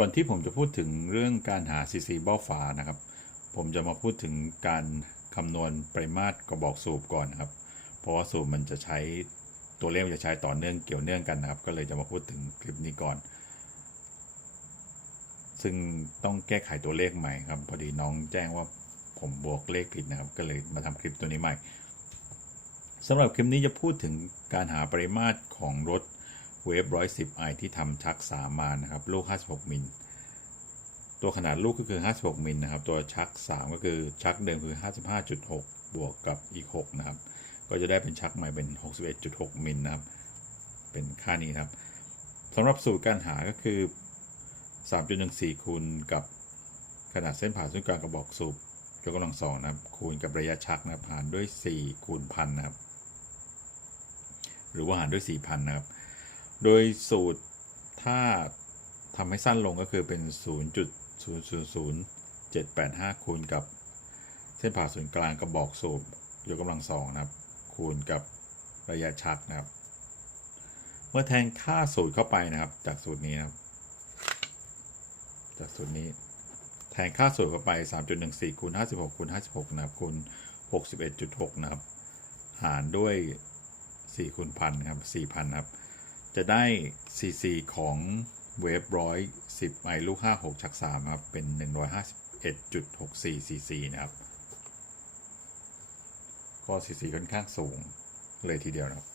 ก่อนที่ผมจะพูดถึงเรื่องการหา CC บ้าฝานะครับ ผมจะมาพูดถึงการคำนวณปริมาตรกระบอกสูบก่อนนะครับ เพราะว่าสูบมันจะใช้ตัวเลขจะใช้ต่อเนื่องเกี่ยวเนื่องกันนะครับ ก็เลยจะมาพูดถึงคลิปนี้ก่อน ซึ่งต้องแก้ไขตัวเลขใหม่ครับ พอดีน้องแจ้งว่าผมบวกเลขผิดนะครับ ก็เลยมาทำคลิปตัวนี้ใหม่สำหรับคลิปนี้จะพูดถึงการหาปริมาตรของรถ เวฟ110ไอที่ทำชัก3มานะครับ ลูก 56 มิล ตัวขนาดลูกก็คือ 56 มิลนะครับ ตัวชัก 3 ก็คือชักเดิมคือ 55.6 บวกกับอีก 6 นะครับ ก็จะได้เป็นชักใหม่เป็น 61.6 มิลนะครับ เป็นค่านี้ครับสำหรับสูตรการหาก็คือ 3.14 คูณกับขนาดเส้นผ่าศูนย์กลางกระบอกสูบยกกำลังสองนะครับ คูณกับระยะชักนะครับหารด้วย 4 คูณพันนะครับ หรือว่าหารด้วย 4,000 นะครับ โดยสูตรถ้าทำให้สั้นลงก็คือเป็น 0.000785 คูณกับเส้นผ่าศูนย์กลางกระบอกสูบยกกำลังสองนะครับ คูณกับระยะชักนะครับ เมื่อแทนค่าสูตรเข้าไปนะครับ จากสูตรนี้นะครับ จากสูตรนี้ แทนค่าสูตรเข้าไป 3.14คูณ56คูณ56นะครับคูณ61.6 นะครับ หารด้วย4คูณพันครับ4,000 นะครับ จะได้ CC ของเวฟร้อยสิบไอลูก56ชักสามครับ เป็น151.64 CC นะครับ ก็ CC ค่อนข้างสูงเลยทีเดียวนะครับ